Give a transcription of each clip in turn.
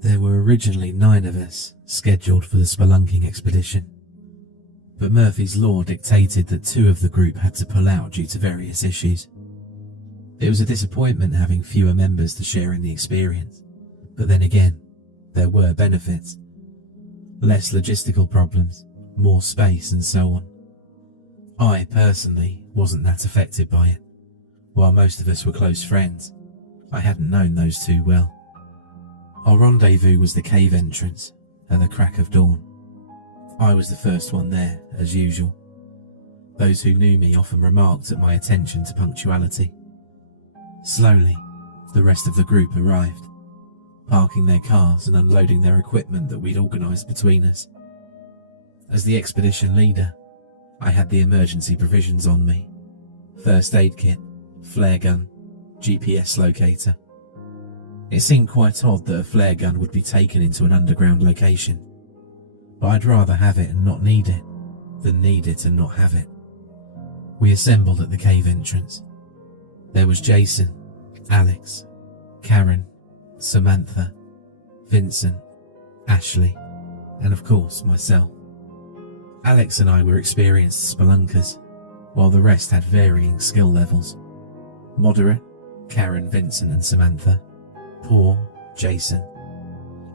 There were originally 9 of us scheduled for the spelunking expedition, but Murphy's Law dictated that 2 of the group had to pull out due to various issues. It was a disappointment having fewer members to share in the experience, but then again, there were benefits. Less logistical problems, more space and so on. I, personally, wasn't that affected by it. While most of us were close friends, I hadn't known those 2 well. Our rendezvous was the cave entrance at the crack of dawn. I was the first one there, as usual. Those who knew me often remarked at my attention to punctuality. Slowly, the rest of the group arrived, parking their cars and unloading their equipment that we'd organised between us. As the expedition leader, I had the emergency provisions on me: first aid kit, flare gun, GPS locator. It seemed quite odd that a flare gun would be taken into an underground location, but I'd rather have it and not need it than need it and not have it. We assembled at the cave entrance. There was Jason, Alex, Karen, Samantha, Vincent, Ashley, and of course myself. Alex and I were experienced spelunkers, while the rest had varying skill levels. Moderate, Karen, Vincent and Samantha. Poor, Jason.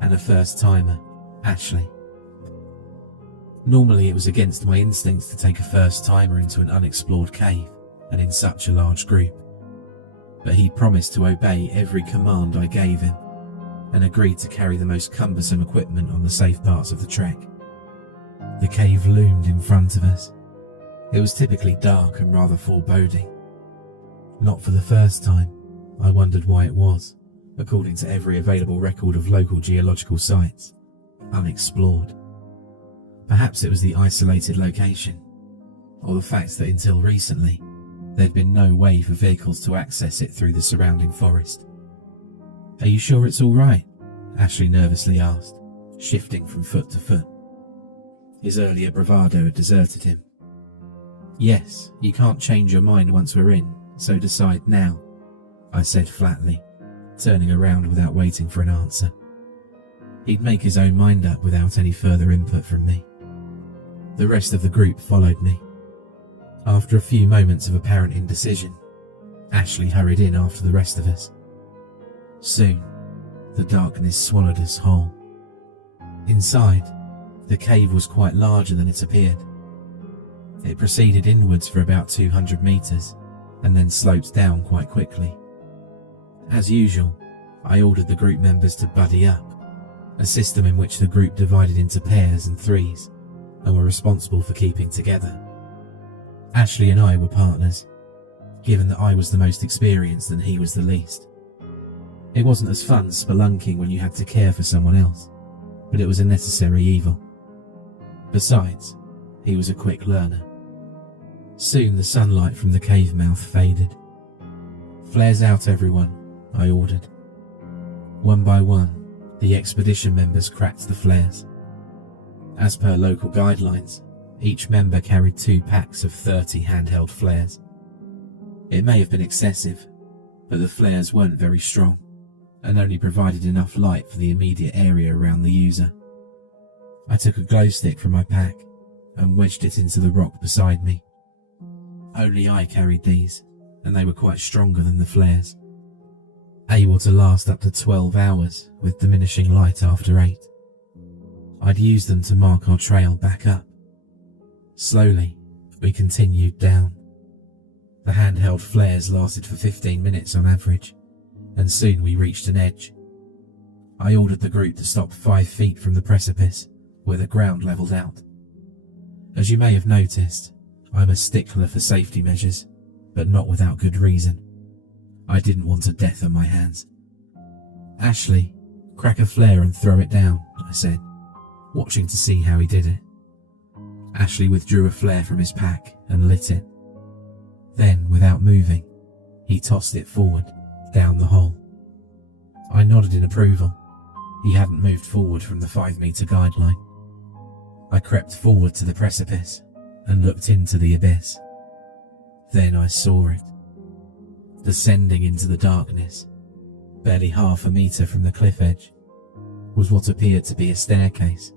And a first-timer, Ashley. Normally it was against my instincts to take a first-timer into an unexplored cave, and in such a large group. But he promised to obey every command I gave him, and agreed to carry the most cumbersome equipment on the safe parts of the trek. The cave loomed in front of us. It was typically dark and rather foreboding. Not for the first time, I wondered why it was, according to every available record of local geological sites, unexplored. Perhaps it was the isolated location, or the fact that until recently, there'd been no way for vehicles to access it through the surrounding forest. "Are you sure it's all right?" Ashley nervously asked, shifting from foot to foot. His earlier bravado had deserted him. "Yes, you can't change your mind once we're in, so decide now," I said flatly, turning around without waiting for an answer. He'd make his own mind up without any further input from me. The rest of the group followed me. After a few moments of apparent indecision, Ashley hurried in after the rest of us. Soon, the darkness swallowed us whole. Inside, the cave was quite larger than it appeared. It proceeded inwards for about 200 meters, and then sloped down quite quickly. As usual, I ordered the group members to buddy up, a system in which the group divided into pairs and threes, and were responsible for keeping together. Ashley and I were partners, given that I was the most experienced and he was the least. It wasn't as fun spelunking when you had to care for someone else, but it was a necessary evil. Besides, he was a quick learner. Soon the sunlight from the cave mouth faded. "Flares out, everyone," I ordered. One by one, the expedition members cracked the flares. As per local guidelines, each member carried 2 packs of 30 handheld flares. It may have been excessive, but the flares weren't very strong, and only provided enough light for the immediate area around the user. I took a glow stick from my pack and wedged it into the rock beside me. Only I carried these, and they were quite stronger than the flares, able to last up to 12 hours with diminishing light after 8. I'd used them to mark our trail back up. Slowly, we continued down. The handheld flares lasted for 15 minutes on average, and soon we reached an edge. I ordered the group to stop 5 feet from the precipice, where the ground levelled out. As you may have noticed, I'm a stickler for safety measures, but not without good reason. I didn't want a death on my hands. "Ashley, crack a flare and throw it down," I said, watching to see how he did it. Ashley withdrew a flare from his pack and lit it. Then, without moving, he tossed it forward, down the hole. I nodded in approval. He hadn't moved forward from the 5-meter guideline. I crept forward to the precipice and looked into the abyss. Then I saw it, descending into the darkness, barely half a meter from the cliff edge. was what appeared to be a staircase.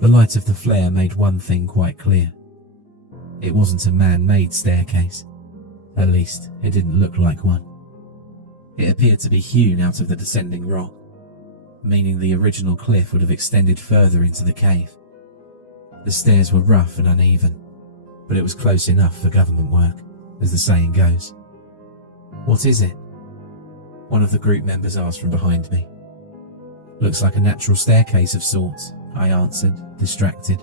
The light of the flare made one thing quite clear. It wasn't a man-made staircase. At least, it didn't look like one. It appeared to be hewn out of the descending rock, meaning the original cliff would have extended further into the cave. The stairs were rough and uneven, but it was close enough for government work, as the saying goes. "What is it?" one of the group members asked from behind me. "Looks like a natural staircase of sorts," I answered, distracted.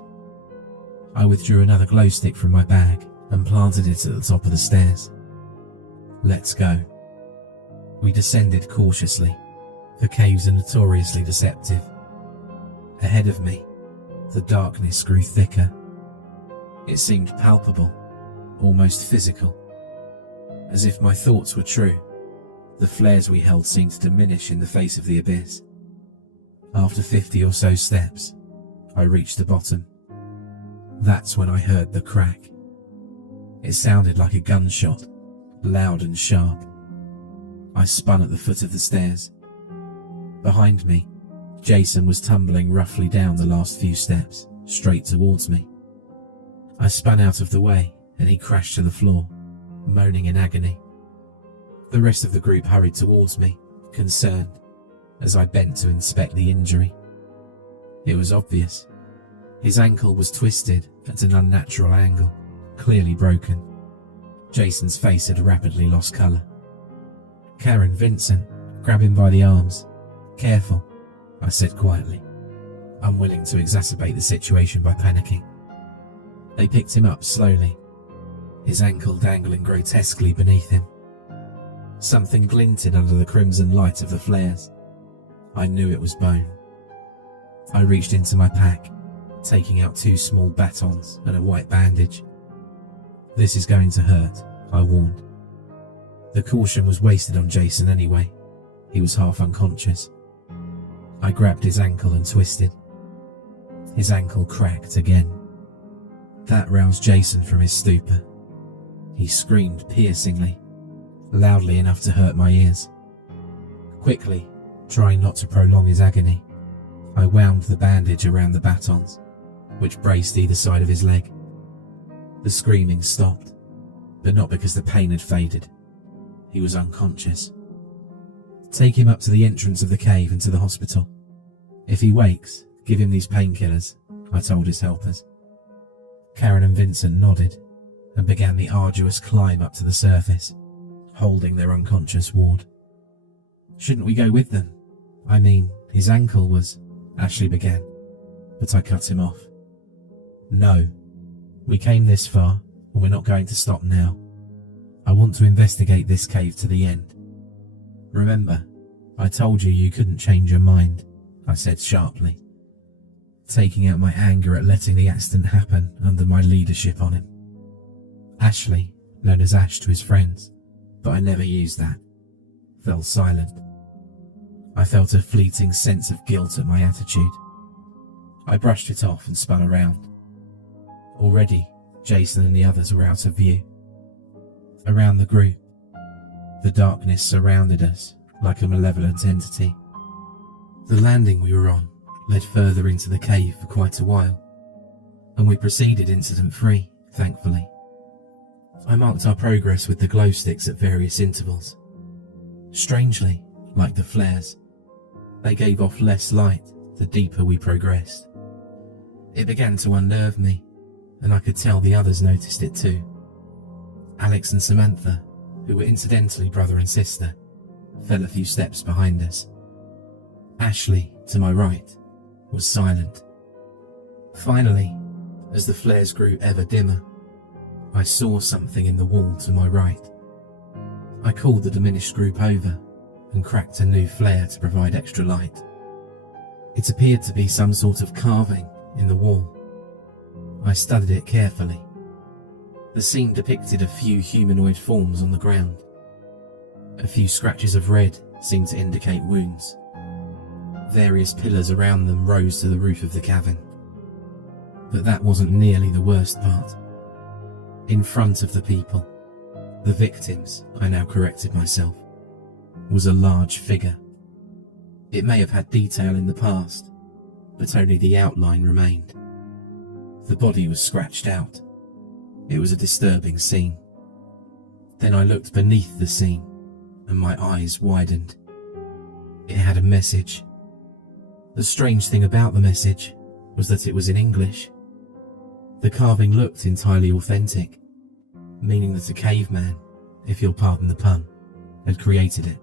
I withdrew another glow stick from my bag and planted it at the top of the stairs. "Let's go." We descended cautiously. The caves are notoriously deceptive. Ahead of me, the darkness grew thicker. It seemed palpable, almost physical. As if my thoughts were true, the flares we held seemed to diminish in the face of the abyss. After 50 or so steps, I reached the bottom. That's when I heard the crack. It sounded like a gunshot, loud and sharp. I spun at the foot of the stairs. Behind me, Jason was tumbling roughly down the last few steps, straight towards me. I spun out of the way and he crashed to the floor, moaning in agony. The rest of the group hurried towards me, concerned, as I bent to inspect the injury. It was obvious. His ankle was twisted at an unnatural angle, clearly broken. Jason's face had rapidly lost colour. "Karen, Vincent, grab him by the arms. Careful," I said quietly, unwilling to exacerbate the situation by panicking. They picked him up slowly, his ankle dangling grotesquely beneath him. Something glinted under the crimson light of the flares. I knew it was bone. I reached into my pack, taking out 2 small batons and a white bandage. "This is going to hurt," I warned. The caution was wasted on Jason anyway. He was half unconscious. I grabbed his ankle and twisted. His ankle cracked again. That roused Jason from his stupor. He screamed piercingly, loudly enough to hurt my ears. Quickly, trying not to prolong his agony, I wound the bandage around the batons, which braced either side of his leg. The screaming stopped, but not because the pain had faded. He was unconscious. "Take him up to the entrance of the cave and to the hospital. If he wakes, give him these painkillers," I told his helpers. Karen and Vincent nodded and began the arduous climb up to the surface, holding their unconscious ward. "Shouldn't we go with them? I mean, his ankle was..." Ashley began, but I cut him off. "No. We came this far, and we're not going to stop now. I want to investigate this cave to the end. Remember, I told you you couldn't change your mind," I said sharply, taking out my anger at letting the accident happen under my leadership on him. Ashley, known as Ash to his friends, but I never used that, fell silent. I felt a fleeting sense of guilt at my attitude. I brushed it off and spun around. Already, Jason and the others were out of view. Around the group, the darkness surrounded us like a malevolent entity. The landing we were on led further into the cave for quite a while, and we proceeded incident-free, thankfully. I marked our progress with the glow sticks at various intervals. Strangely, like the flares, they gave off less light the deeper we progressed. It began to unnerve me, and I could tell the others noticed it too. Alex and Samantha, who were incidentally brother and sister, fell a few steps behind us. Ashley, to my right, was silent. Finally, as the flares grew ever dimmer, I saw something in the wall to my right. I called the diminished group over and cracked a new flare to provide extra light. It appeared to be some sort of carving in the wall. I studied it carefully. The scene depicted a few humanoid forms on the ground. A few scratches of red seemed to indicate wounds. Various pillars around them rose to the roof of the cavern. But that wasn't nearly the worst part. In front of the people, the victims, I now corrected myself, was a large figure. It may have had detail in the past, but only the outline remained. The body was scratched out. It was a disturbing scene. Then I looked beneath the scene, and my eyes widened. It had a message. The strange thing about the message was that it was in English. The carving looked entirely authentic, meaning that a caveman, if you'll pardon the pun, had created it.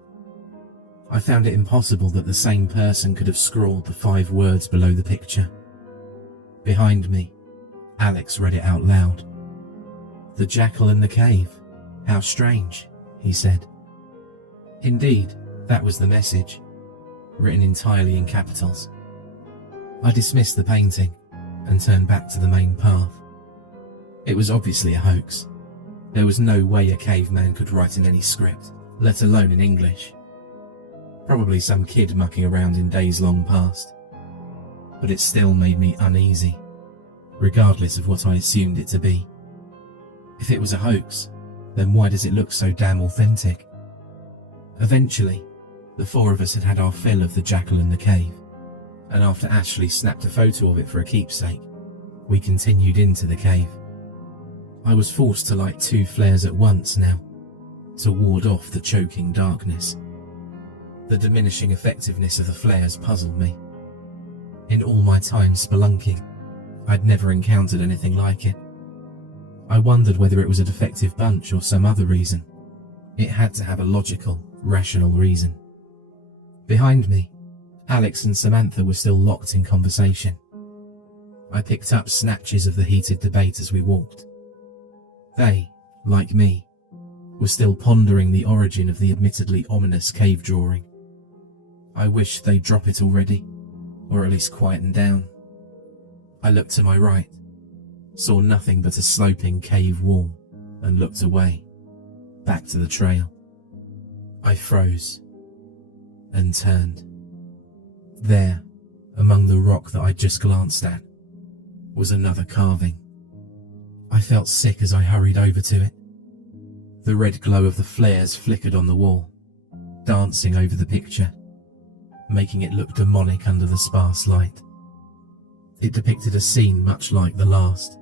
I found it impossible that the same person could have scrawled the 5 words below the picture. Behind me, Alex read it out loud. "The jackal in the cave. How strange," he said. Indeed, that was the message, written entirely in capitals. I dismissed the painting and turned back to the main path. It was obviously a hoax. There was no way a caveman could write in any script, let alone in English. Probably some kid mucking around in days long past. But it still made me uneasy, regardless of what I assumed it to be. If it was a hoax, then why does it look so damn authentic? Eventually, the 4 of us had had our fill of the jackal in the cave, and after Ashley snapped a photo of it for a keepsake, we continued into the cave. I was forced to light 2 flares at once now, to ward off the choking darkness. The diminishing effectiveness of the flares puzzled me. In all my time spelunking, I'd never encountered anything like it. I wondered whether it was a defective bunch or some other reason. It had to have a logical, rational reason. Behind me, Alex and Samantha were still locked in conversation. I picked up snatches of the heated debate as we walked. They, like me, were still pondering the origin of the admittedly ominous cave drawing. I wished they'd drop it already, or at least quieten down. I looked to my right, saw nothing but a sloping cave wall, and looked away, back to the trail. I froze, and turned. There, among the rock that I'd just glanced at, was another carving. I felt sick as I hurried over to it. The red glow of the flares flickered on the wall, dancing over the picture, making it look demonic under the sparse light. It depicted a scene much like the last,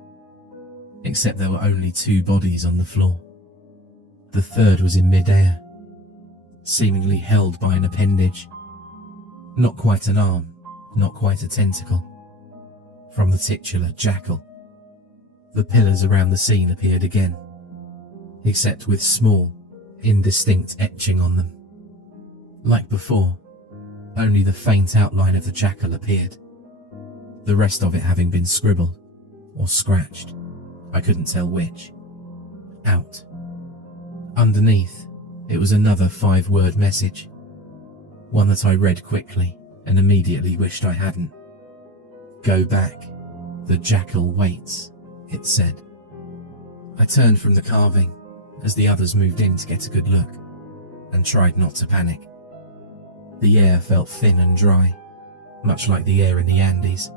except there were only 2 bodies on the floor. The third was in mid-air, seemingly held by an appendage. Not quite an arm, not quite a tentacle. From the titular jackal, the pillars around the scene appeared again, except with small, indistinct etching on them. Like before, only the faint outline of the jackal appeared, the rest of it having been scribbled, or scratched, I couldn't tell which, out. Underneath, it was another 5-word message, one that I read quickly and immediately wished I hadn't. "Go back, the jackal waits," it said. I turned from the carving as the others moved in to get a good look, and tried not to panic. The air felt thin and dry, much like the air in the Andes.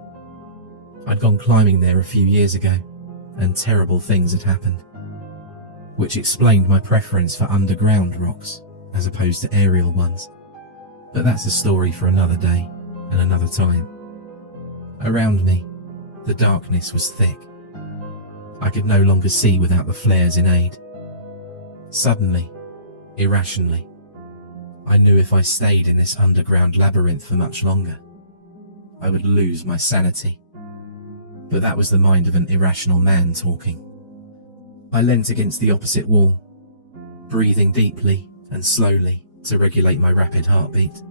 I'd gone climbing there a few years ago, and terrible things had happened, which explained my preference for underground rocks as opposed to aerial ones. But that's a story for another day and another time. Around me, the darkness was thick. I could no longer see without the flares in aid. Suddenly, irrationally, I knew if I stayed in this underground labyrinth for much longer, I would lose my sanity. But that was the mind of an irrational man talking. I leant against the opposite wall, breathing deeply and slowly to regulate my rapid heartbeat.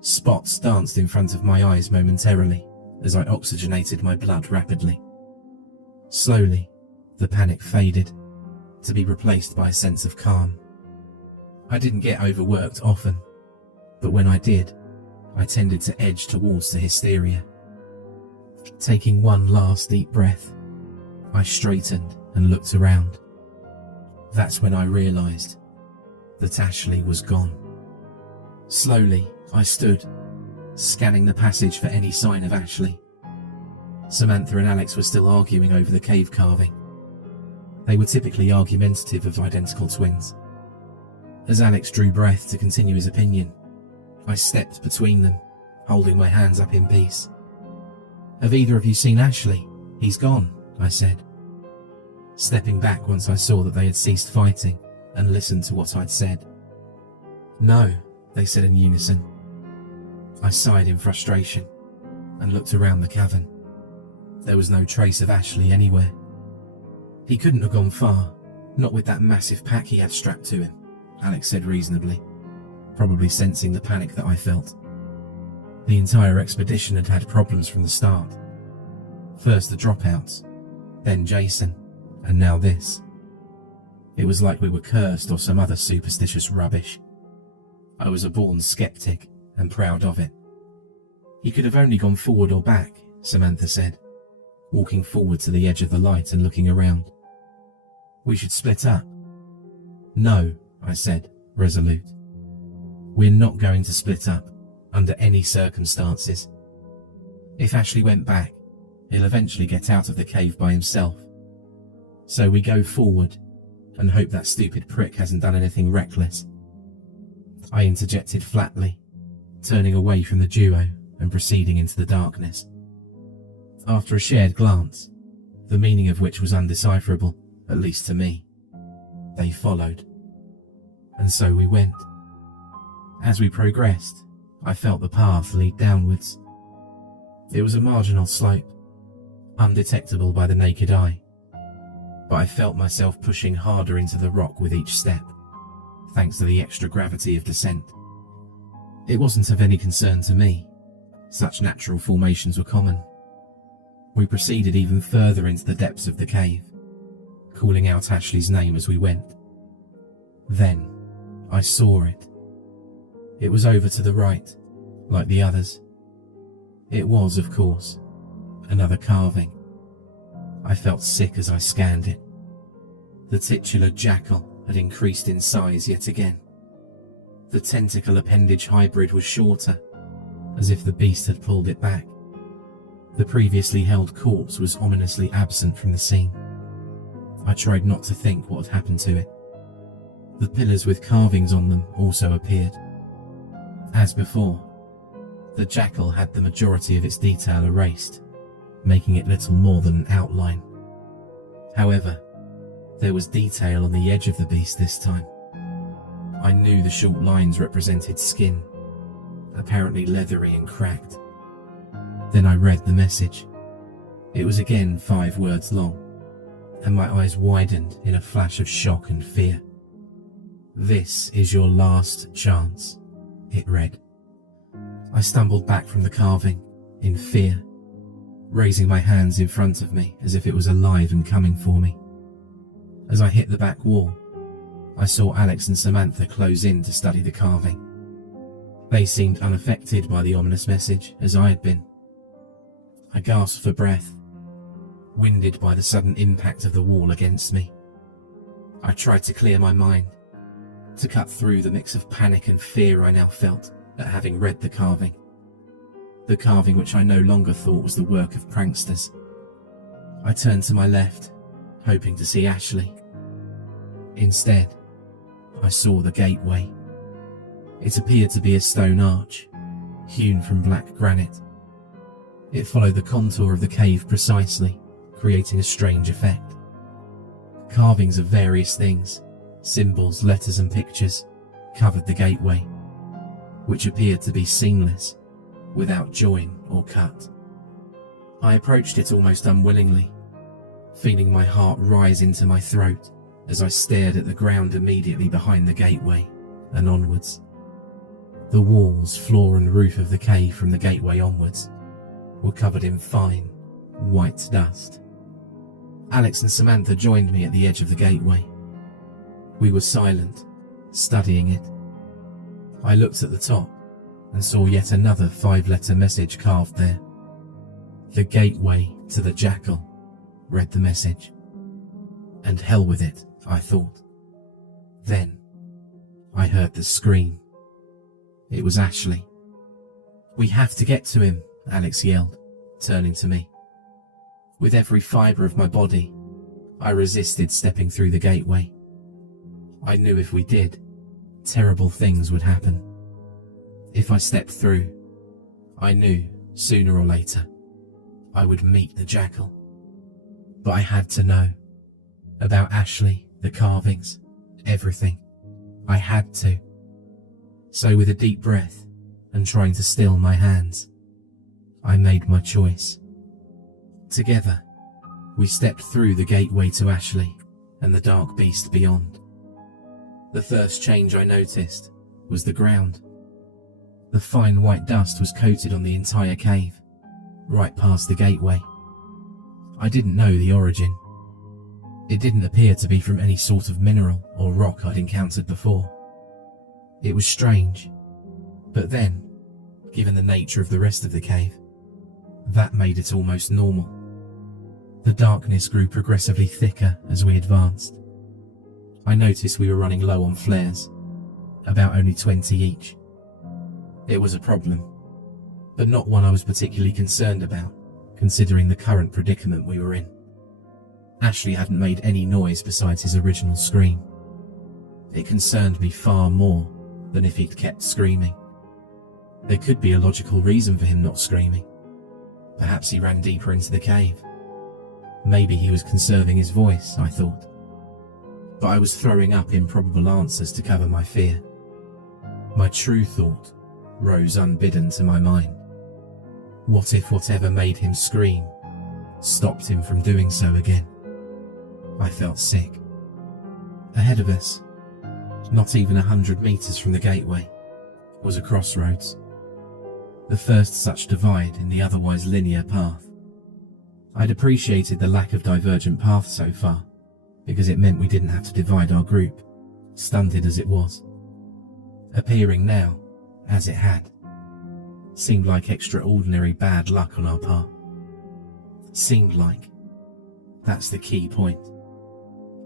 Spots danced in front of my eyes momentarily as I oxygenated my blood rapidly. Slowly, the panic faded, to be replaced by a sense of calm. I didn't get overworked often, but when I did, I tended to edge towards the hysteria. Taking one last deep breath, I straightened and looked around. That's when I realized that Ashley was gone. Slowly, I stood, scanning the passage for any sign of Ashley. Samantha and Alex were still arguing over the cave carving. They were typically argumentative of identical twins. As Alex drew breath to continue his opinion, I stepped between them, holding my hands up in peace. "Have either of you seen Ashley? He's gone," I said, stepping back once I saw that they had ceased fighting and listened to what I'd said. "No," they said in unison. I sighed in frustration and looked around the cavern. There was no trace of Ashley anywhere. "He couldn't have gone far, not with that massive pack he had strapped to him," Alex said reasonably, probably sensing the panic that I felt. The entire expedition had had problems from the start. First the dropouts, then Jason, and now this. It was like we were cursed or some other superstitious rubbish. I was a born skeptic and proud of it. "He could have only gone forward or back," Samantha said, walking forward to the edge of the light and looking around. "We should split up." "No," I said, resolute. "We're not going to split up, under any circumstances. If Ashley went back, he'll eventually get out of the cave by himself. So we go forward and hope that stupid prick hasn't done anything reckless." I interjected flatly, turning away from the duo and proceeding into the darkness. After a shared glance, the meaning of which was undecipherable, at least to me, they followed. And so we went. As we progressed, I felt the path lead downwards. It was a marginal slope, undetectable by the naked eye, but I felt myself pushing harder into the rock with each step, thanks to the extra gravity of descent. It wasn't of any concern to me. Such natural formations were common. We proceeded even further into the depths of the cave, calling out Ashley's name as we went. Then I saw it. It was over to the right, like the others. It was, of course, another carving. I felt sick as I scanned it. The titular jackal had increased in size yet again. The tentacle appendage hybrid was shorter, as if the beast had pulled it back. The previously held corpse was ominously absent from the scene. I tried not to think what had happened to it. The pillars with carvings on them also appeared. As before, the jackal had the majority of its detail erased, making it little more than an outline. However, there was detail on the edge of the beast this time. I knew the short lines represented skin, apparently leathery and cracked. Then I read the message. It was again 5 words long, and my eyes widened in a flash of shock and fear. "This is your last chance," it read. I stumbled back from the carving, in fear, raising my hands in front of me as if it was alive and coming for me. As I hit the back wall, I saw Alex and Samantha close in to study the carving. They seemed unaffected by the ominous message, as I had been. I gasped for breath, winded by the sudden impact of the wall against me. I tried to clear my mind, to cut through the mix of panic and fear I now felt at having read the carving which I no longer thought was the work of pranksters. I turned to my left, hoping to see Ashley. Instead, I saw the gateway. It appeared to be a stone arch, hewn from black granite. It followed the contour of the cave precisely, creating a strange effect. Carvings of various things, symbols, letters and pictures, covered the gateway, which appeared to be seamless, without join or cut. I approached it almost unwillingly, feeling my heart rise into my throat as I stared at the ground immediately behind the gateway and onwards. The walls, floor and roof of the cave from the gateway onwards were covered in fine, white dust. Alex and Samantha joined me at the edge of the gateway. We were silent, studying it. I looked at the top and saw yet another 5-letter message carved there. "The gateway to the jackal," read the message. And hell with it, I thought. Then I heard the scream. It was Ashley. "We have to get to him," Alex yelled, turning to me. With every fibre of my body, I resisted stepping through the gateway. I knew if we did, terrible things would happen. If I stepped through, I knew sooner or later I would meet the jackal. But I had to know about Ashley, the carvings, everything. I had to. So with a deep breath and trying to still my hands, I made my choice. Together, we stepped through the gateway to Ashley and the dark beast beyond. The first change I noticed was the ground. The fine white dust was coated on the entire cave, right past the gateway. I didn't know the origin. It didn't appear to be from any sort of mineral or rock I'd encountered before. It was strange, but then, given the nature of the rest of the cave, that made it almost normal. The darkness grew progressively thicker as we advanced. I noticed we were running low on flares, about only 20 each. It was a problem, but not one I was particularly concerned about, considering the current predicament we were in. Ashley hadn't made any noise besides his original scream. It concerned me far more than if he'd kept screaming. There could be a logical reason for him not screaming. Perhaps he ran deeper into the cave. Maybe he was conserving his voice, I thought. But I was throwing up improbable answers to cover my fear. My true thought rose unbidden to my mind. What if whatever made him scream stopped him from doing so again? I felt sick. Ahead of us, not even 100 meters from the gateway, was a crossroads. The first such divide in the otherwise linear path. I'd appreciated the lack of divergent paths so far, because it meant we didn't have to divide our group, stunted as it was. Appearing now, as it had, seemed like extraordinary bad luck on our part. Seemed like. That's the key point.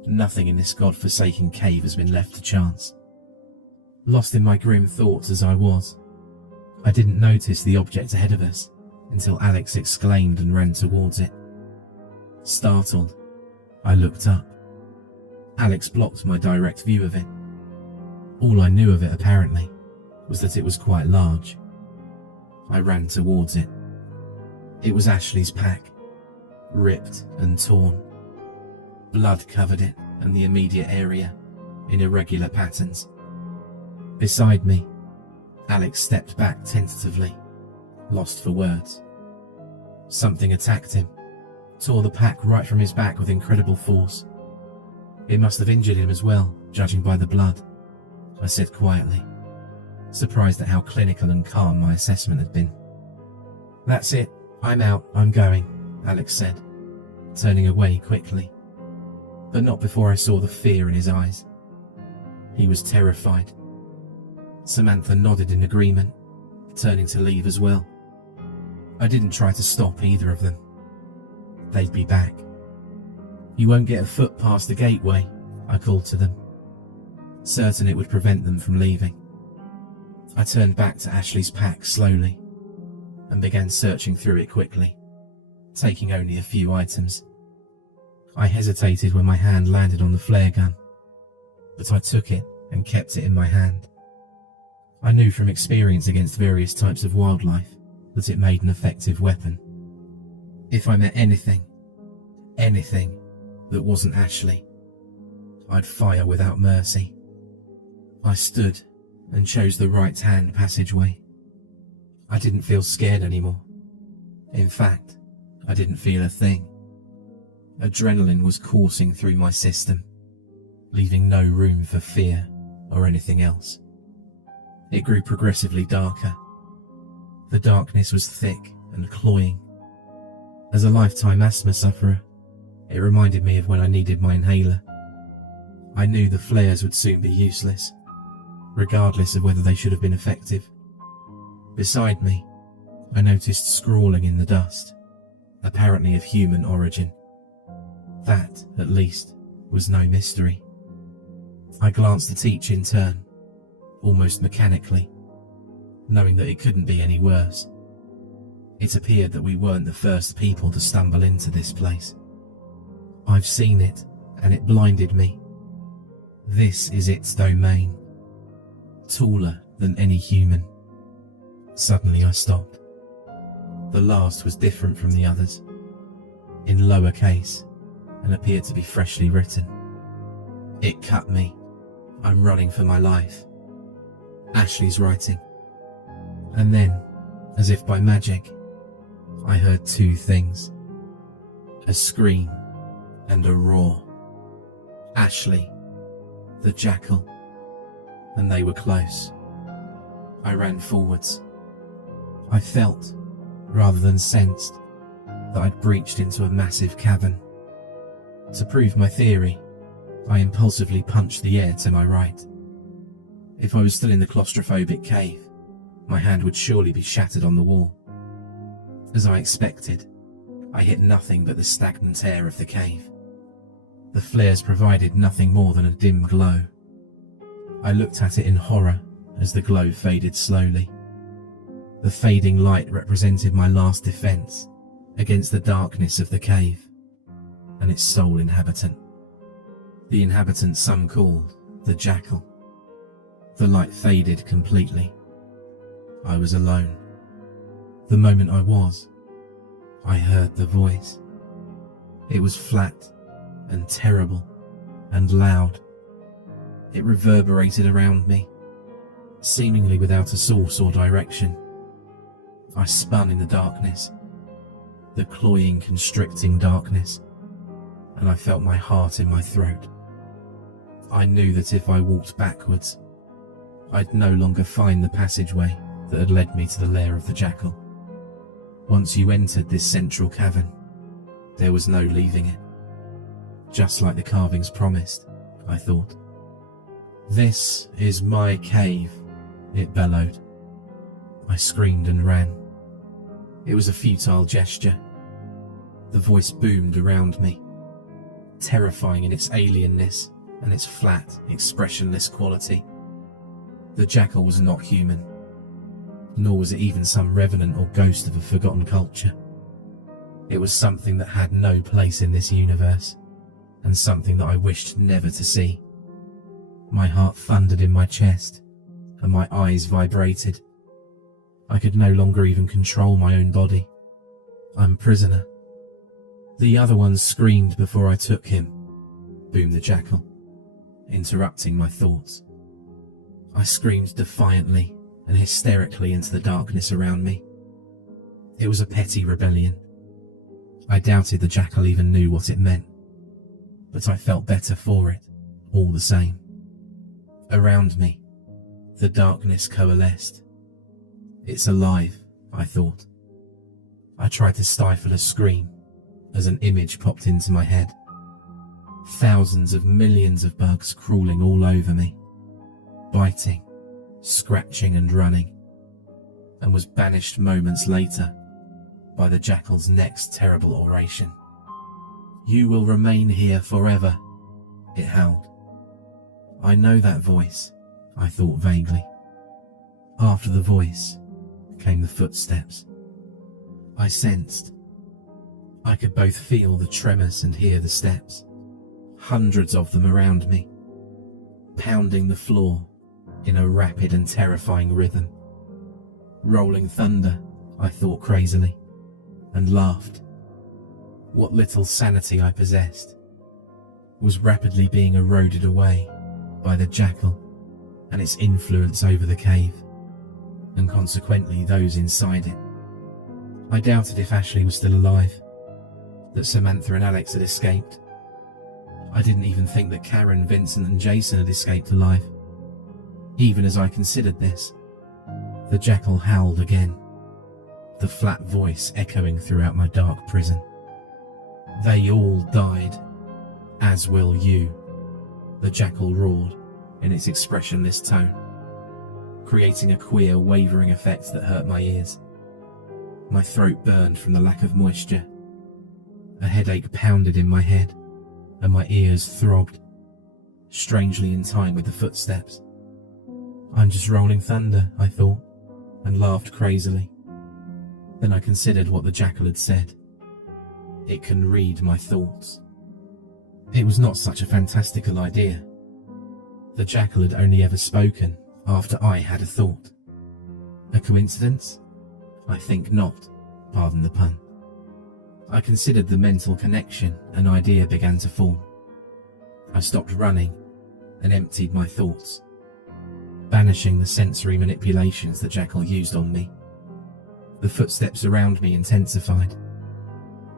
Nothing in this godforsaken cave has been left to chance. Lost in my grim thoughts as I was, I didn't notice the object ahead of us until Alex exclaimed and ran towards it. Startled, I looked up. Alex blocked my direct view of it. All I knew of it, apparently, was that it was quite large. I ran towards it. It was Ashley's pack, ripped and torn. Blood covered it and the immediate area in irregular patterns. Beside me, Alex stepped back tentatively, lost for words. Something attacked him, tore the pack right from his back with incredible force. It must have injured him as well, judging by the blood, I said quietly, surprised at how clinical and calm my assessment had been. That's it, I'm out, I'm going, Alex said, turning away quickly, but not before I saw the fear in his eyes. He was terrified. Samantha nodded in agreement, turning to leave as well. I didn't try to stop either of them. They'd be back. You won't get a foot past the gateway, I called to them, certain it would prevent them from leaving. I turned back to Ashley's pack slowly and began searching through it quickly, taking only a few items. I hesitated when my hand landed on the flare gun, but I took it and kept it in my hand. I knew from experience against various types of wildlife that it made an effective weapon. If I met anything that wasn't Ashley, I'd fire without mercy. I stood and chose the right-hand passageway. I didn't feel scared anymore. In fact, I didn't feel a thing. Adrenaline was coursing through my system, leaving no room for fear or anything else. It grew progressively darker. The darkness was thick and cloying. As a lifetime asthma sufferer, it reminded me of when I needed my inhaler. I knew the flares would soon be useless, regardless of whether they should have been effective. Beside me, I noticed scrawling in the dust, apparently of human origin. That, at least, was no mystery. I glanced at each in turn, almost mechanically, knowing that it couldn't be any worse. It appeared that we weren't the first people to stumble into this place. I've seen it, and it blinded me. This is its domain. Taller than any human, Suddenly I stopped. The last was different from the others, in lowercase, and appeared to be freshly written. It cut me. I'm running for my life. Ashley's writing. And then, as if by magic, I heard two things. A scream and a roar. Ashley, the jackal, and they were close. I ran forwards. I felt, rather than sensed, that I'd breached into a massive cavern. To prove my theory, I impulsively punched the air to my right. If I was still in the claustrophobic cave, my hand would surely be shattered on the wall. As I expected, I hit nothing but the stagnant air of the cave. The flares provided nothing more than a dim glow. I looked at it in horror as the glow faded slowly. The fading light represented my last defense against the darkness of the cave and its sole inhabitant. The inhabitant some called the jackal. The light faded completely. I was alone. The moment I heard the voice. It was flat and terrible and loud. It reverberated around me, seemingly without a source or direction. I spun in the darkness, the cloying, constricting darkness, and I felt my heart in my throat. I knew that if I walked backwards, I'd no longer find the passageway that had led me to the lair of the jackal. Once you entered this central cavern, there was no leaving it. Just like the carvings promised, I thought. This is my cave, it bellowed. I screamed and ran. It was a futile gesture. The voice boomed around me, terrifying in its alienness and its flat, expressionless quality. The jackal was not human, nor was it even some revenant or ghost of a forgotten culture. It was something that had no place in this universe, and something that I wished never to see. My heart thundered in my chest, and my eyes vibrated. I could no longer even control my own body. I'm prisoner. The other one screamed before I took him, boomed the jackal, interrupting my thoughts. I screamed defiantly and hysterically into the darkness around me. It was a petty rebellion. I doubted the jackal even knew what it meant, but I felt better for it, all the same. Around me, the darkness coalesced. It's alive, I thought. I tried to stifle a scream as an image popped into my head. Thousands of millions of bugs crawling all over me, biting, scratching and running, and was banished moments later by the jackal's next terrible oration. You will remain here forever, it howled. I know that voice, I thought vaguely. After the voice came the footsteps. I sensed. I could both feel the tremors and hear the steps, hundreds of them around me, pounding the floor in a rapid and terrifying rhythm. Rolling thunder, I thought crazily, and laughed. What little sanity I possessed was rapidly being eroded away by the jackal and its influence over the cave, and consequently those inside it. I doubted if Ashley was still alive, that Samantha and Alex had escaped. I didn't even think that Karen, Vincent and Jason had escaped alive. Even as I considered this, the jackal howled again, the flat voice echoing throughout my dark prison. They all died, as will you, the jackal roared in its expressionless tone, creating a queer, wavering effect that hurt my ears. My throat burned from the lack of moisture. A headache pounded in my head, and my ears throbbed, strangely in time with the footsteps. I'm just rolling thunder, I thought, and laughed crazily. Then I considered what the jackal had said. It can read my thoughts. It was not such a fantastical idea. The jackal had only ever spoken after I had a thought. A coincidence? I think not, pardon the pun. I considered the mental connection, an idea began to form. I stopped running and emptied my thoughts, banishing the sensory manipulations the jackal used on me. The footsteps around me intensified,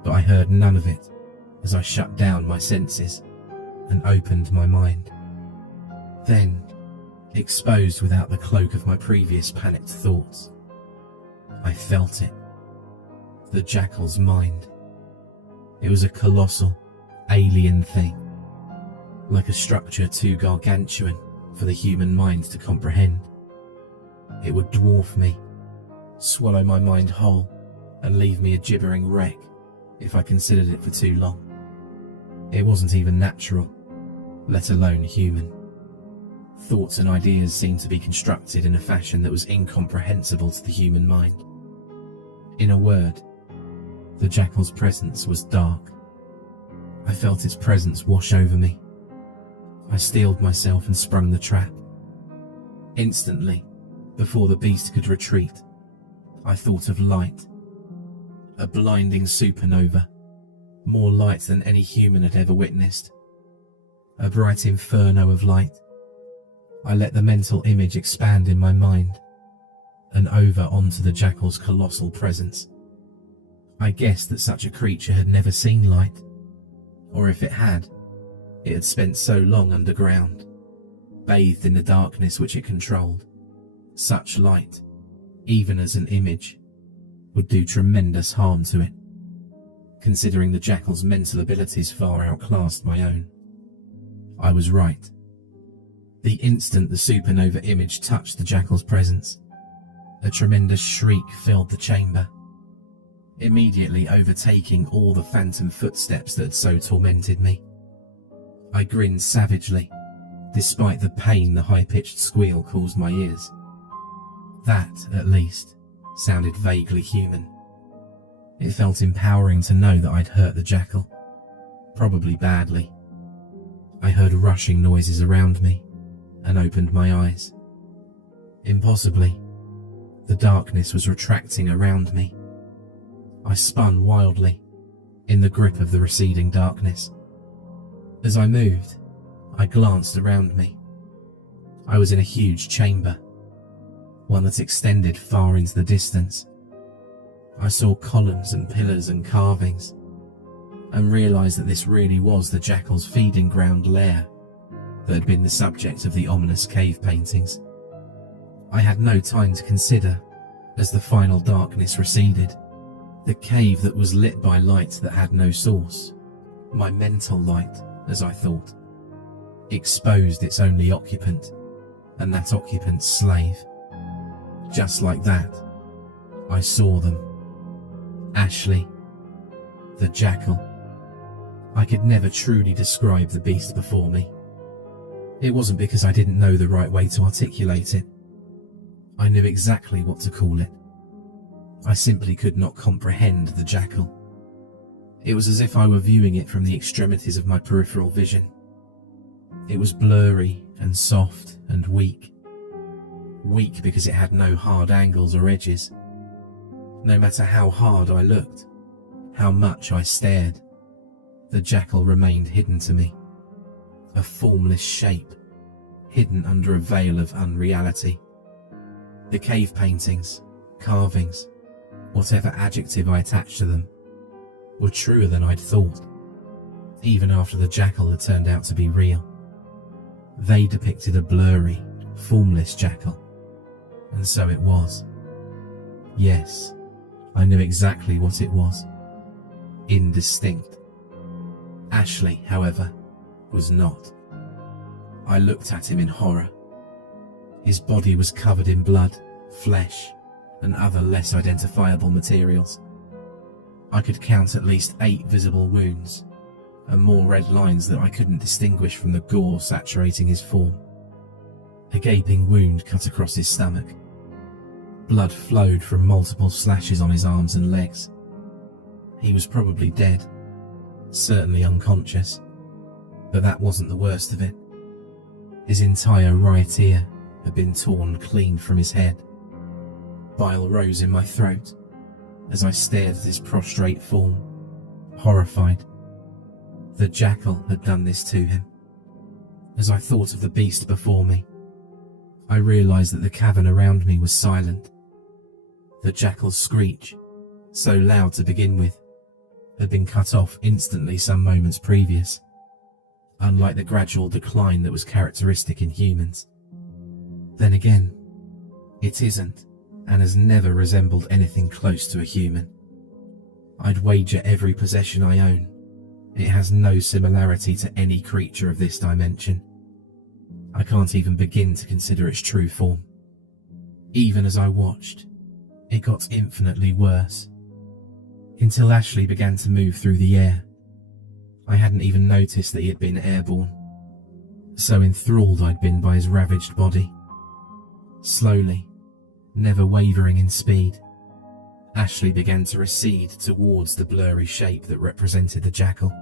but I heard none of it as I shut down my senses and opened my mind. Then, exposed without the cloak of my previous panicked thoughts, I felt it. The jackal's mind. It was a colossal, alien thing, like a structure too gargantuan for the human mind to comprehend. It would dwarf me, swallow my mind whole, and leave me a gibbering wreck if I considered it for too long. It wasn't even natural, let alone human. Thoughts and ideas seemed to be constructed in a fashion that was incomprehensible to the human mind. In a word, the jackal's presence was dark. I felt its presence wash over me. I steeled myself and sprung the trap. Instantly, before the beast could retreat, I thought of light. A blinding supernova, more light than any human had ever witnessed. A bright inferno of light. I let the mental image expand in my mind, and over onto the jackal's colossal presence. I guessed that such a creature had never seen light, or if it had spent so long underground, bathed in the darkness which it controlled. Such light, even as an image, would do tremendous harm to it, considering the jackal's mental abilities far outclassed my own. I was right. The instant the supernova image touched the jackal's presence, a tremendous shriek filled the chamber, immediately overtaking all the phantom footsteps that had so tormented me. I grinned savagely, despite the pain the high-pitched squeal caused my ears. That, at least, sounded vaguely human. It felt empowering to know that I'd hurt the jackal, probably badly. I heard rushing noises around me and opened my eyes. Impossibly, the darkness was retracting around me. I spun wildly, in the grip of the receding darkness. As I moved, I glanced around me. I was in a huge chamber, one that extended far into the distance. I saw columns and pillars and carvings, and realized that this really was the jackal's feeding ground lair that had been the subject of the ominous cave paintings. I had no time to consider as the final darkness receded. The cave that was lit by light that had no source, my mental light, as I thought, exposed its only occupant, and that occupant's slave. Just like that, I saw them. Ashley, the jackal. I could never truly describe the beast before me. It wasn't because I didn't know the right way to articulate it. I knew exactly what to call it. I simply could not comprehend the jackal. It was as if I were viewing it from the extremities of my peripheral vision. It was blurry and soft and weak. Weak because it had no hard angles or edges. No matter how hard I looked, how much I stared, the jackal remained hidden to me. A formless shape, hidden under a veil of unreality. The cave paintings, carvings, whatever adjective I attached to them, were truer than I'd thought, even after the jackal had turned out to be real. They depicted a blurry, formless jackal, and so it was. Yes, I knew exactly what it was. Indistinct. Ashley, however, was not. I looked at him in horror. His body was covered in blood, flesh, and other less identifiable materials. I could count at least 8 visible wounds, and more red lines that I couldn't distinguish from the gore saturating his form. A gaping wound cut across his stomach. Blood flowed from multiple slashes on his arms and legs. He was probably dead, certainly unconscious, but that wasn't the worst of it. His entire right ear had been torn clean from his head. Bile rose in my throat as I stared at his prostrate form, horrified. The jackal had done this to him. As I thought of the beast before me, I realized that the cavern around me was silent. The jackal's screech, so loud to begin with, had been cut off instantly some moments previous, unlike the gradual decline that was characteristic in humans. Then again, it isn't, and has never resembled anything close to a human. I'd wager every possession I own, it has no similarity to any creature of this dimension. I can't even begin to consider its true form. Even as I watched, it got infinitely worse, until Ashley began to move through the air. I hadn't even noticed that he had been airborne, so enthralled I'd been by his ravaged body. Slowly, never wavering in speed, Ashley began to recede towards the blurry shape that represented the jackal.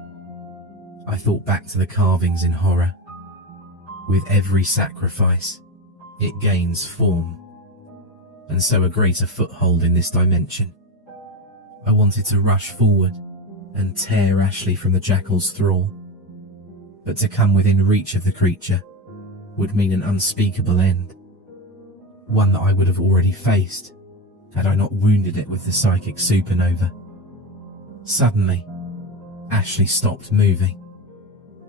I thought back to the carvings in horror. With every sacrifice, it gains form, and so a greater foothold in this dimension. I wanted to rush forward and tear Ashley from the jackal's thrall, but to come within reach of the creature would mean an unspeakable end, one that I would have already faced had I not wounded it with the psychic supernova. Suddenly, Ashley stopped moving,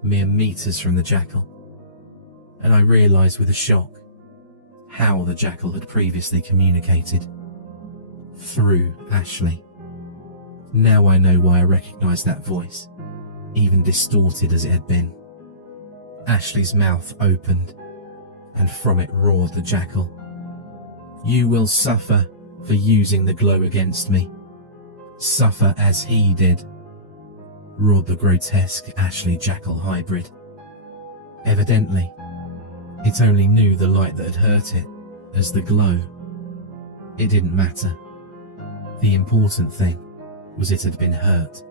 mere meters from the jackal, and I realized with a shock how the jackal had previously communicated. Through Ashley. Now I know why I recognized that voice, even distorted as it had been. Ashley's mouth opened, and from it roared the jackal. "You will suffer for using the glow against me. Suffer as he did," roared the grotesque Ashley jackal hybrid. Evidently, it only knew the light that had hurt it as the glow. It didn't matter. The important thing was it had been hurt,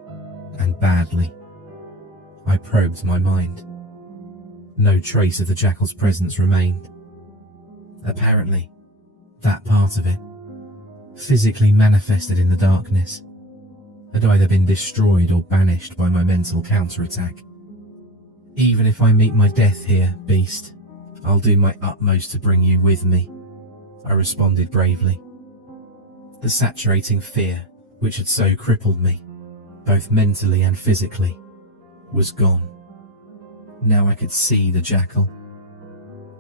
and badly. I probed my mind. No trace of the jackal's presence remained. Apparently, that part of it, physically manifested in the darkness, had either been destroyed or banished by my mental counterattack. "Even if I meet my death here, beast, I'll do my utmost to bring you with me," I responded bravely. The saturating fear, which had so crippled me, both mentally and physically, was gone. Now I could see the jackal,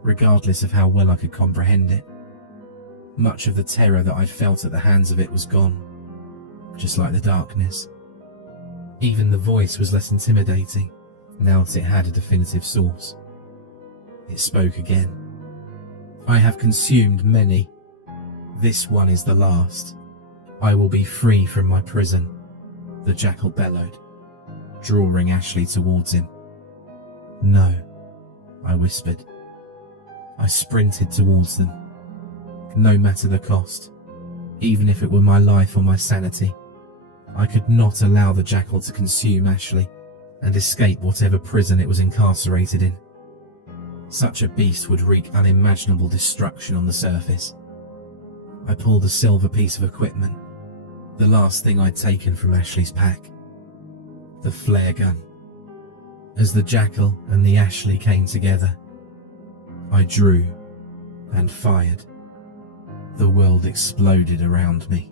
regardless of how well I could comprehend it. Much of the terror that I'd felt at the hands of it was gone, just like the darkness. Even the voice was less intimidating, now that it had a definitive source. It spoke again. "I have consumed many. This one is the last. I will be free from my prison," the jackal bellowed, drawing Ashley towards him. "No," I whispered. I sprinted towards them. No matter the cost, even if it were my life or my sanity, I could not allow the jackal to consume Ashley and escape whatever prison it was incarcerated in. Such a beast would wreak unimaginable destruction on the surface. I pulled a silver piece of equipment, the last thing I'd taken from Ashley's pack. The flare gun. As the jackal and the Ashley came together, I drew and fired. The world exploded around me.